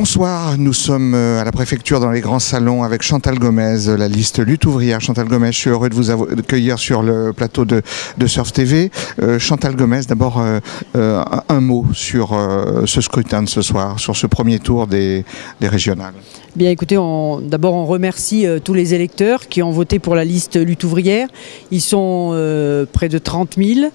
Bonsoir, nous sommes à la préfecture dans les grands salons avec Chantal Gomez, la liste Lutte ouvrière. Chantal Gomez, je suis heureux de vous accueillir sur le plateau de Surf TV. Chantal Gomez, d'abord un mot sur ce scrutin de ce soir, sur ce premier tour des régionales. Bien écoutez, d'abord on remercie tous les électeurs qui ont voté pour la liste Lutte ouvrière. Ils sont près de 30 000.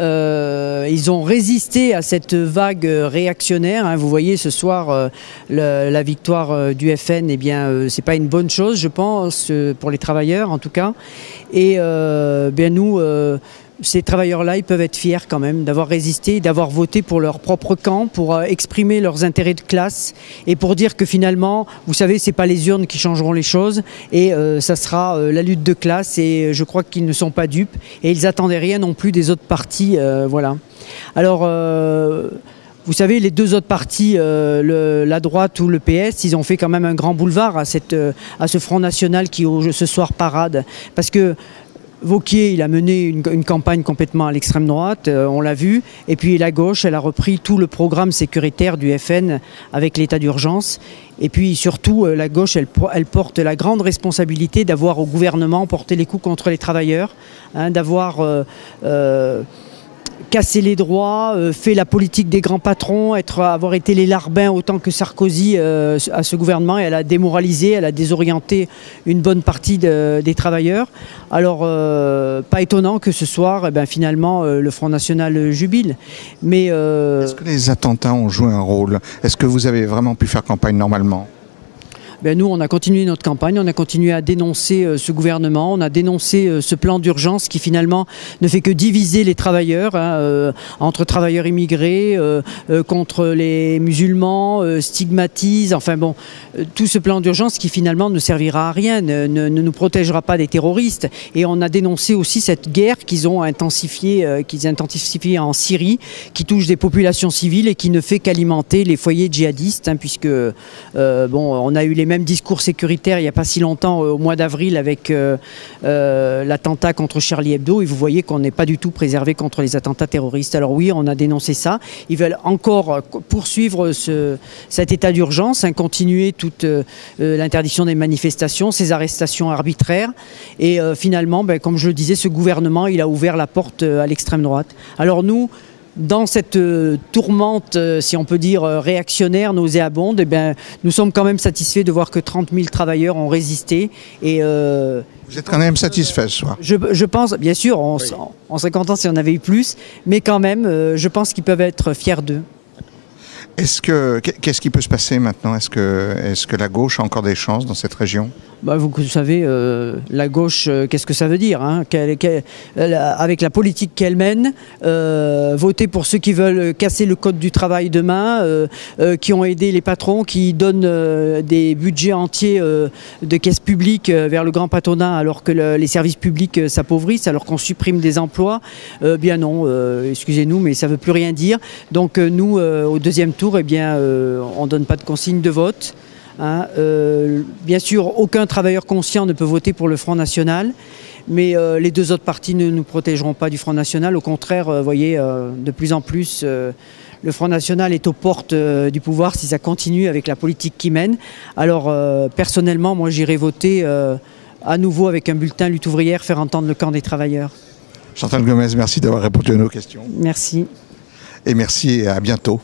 Ils ont résisté à cette vague réactionnaire. Vous voyez ce soir la victoire du FN, eh bien c'est pas une bonne chose, je pense, pour les travailleurs en tout cas. Et bien nous, ces travailleurs-là, ils peuvent être fiers quand même d'avoir résisté, d'avoir voté pour leur propre camp, pour exprimer leurs intérêts de classe et pour dire que finalement, vous savez, c'est pas les urnes qui changeront les choses et ça sera la lutte de classe et je crois qu'ils ne sont pas dupes et ils attendaient rien non plus des autres partis, voilà. Alors, vous savez, les deux autres partis, la droite ou le PS, ils ont fait quand même un grand boulevard à ce Front National qui ce soir parade parce que Wauquiez, il a mené une campagne complètement à l'extrême droite, on l'a vu. Et puis la gauche, elle a repris tout le programme sécuritaire du FN avec l'état d'urgence. Et puis surtout, la gauche, elle porte la grande responsabilité d'avoir au gouvernement porté les coups contre les travailleurs, hein, d'avoir casser les droits, fait la politique des grands patrons, avoir été les larbins autant que Sarkozy à ce gouvernement. Et elle a démoralisé, elle a désorienté une bonne partie des travailleurs. Alors, pas étonnant que ce soir, finalement, le Front National jubile. Mais est-ce que les attentats ont joué un rôle? Est-ce que vous avez vraiment pu faire campagne normalement? Nous, on a continué notre campagne, on a continué à dénoncer ce gouvernement, on a dénoncé ce plan d'urgence qui finalement ne fait que diviser les travailleurs, hein, entre travailleurs immigrés, contre les musulmans, stigmatise, enfin bon, tout ce plan d'urgence qui finalement ne servira à rien, ne nous protégera pas des terroristes. Et on a dénoncé aussi cette guerre qu'ils ont intensifiée en Syrie, qui touche des populations civiles et qui ne fait qu'alimenter les foyers djihadistes, hein, puisque on a eu les mêmes discours sécuritaires il n'y a pas si longtemps, au mois d'avril, avec l'attentat contre Charlie Hebdo, et vous voyez qu'on n'est pas du tout préservé contre les attentats terroristes. Alors oui, on a dénoncé ça. Ils veulent encore poursuivre cet état d'urgence, hein, continuer toute l'interdiction des manifestations, ces arrestations arbitraires. Et finalement, comme je le disais, ce gouvernement, il a ouvert la porte à l'extrême droite. Alors nous, dans cette tourmente, si on peut dire, réactionnaire, nauséabonde, nous sommes quand même satisfaits de voir que 30 000 travailleurs ont résisté. Et, vous êtes quand même satisfait ce soir? Je pense, bien sûr, on serait content si on avait eu plus, mais quand même, je pense qu'ils peuvent être fiers d'eux. Qu'est-ce qui peut se passer maintenant? Est-ce que la gauche a encore des chances dans cette région? Vous savez, la gauche, qu'est-ce que ça veut dire, hein, avec la politique qu'elle mène, voter pour ceux qui veulent casser le code du travail demain, qui ont aidé les patrons, qui donnent des budgets entiers de caisses publiques vers le grand patronat alors que les services publics s'appauvrissent, alors qu'on supprime des emplois. Bien non, excusez-nous, mais ça ne veut plus rien dire. Donc nous, au deuxième tour, on ne donne pas de consigne de vote. Hein, bien sûr, aucun travailleur conscient ne peut voter pour le Front National, mais les deux autres partis ne nous protégeront pas du Front National. Au contraire, vous voyez, de plus en plus, le Front National est aux portes du pouvoir si ça continue avec la politique qu'il mène. Alors, personnellement, moi, j'irai voter à nouveau avec un bulletin Lutte ouvrière, faire entendre le camp des travailleurs. Chantal Gomez, merci d'avoir répondu à nos questions. Merci. Et merci et à bientôt.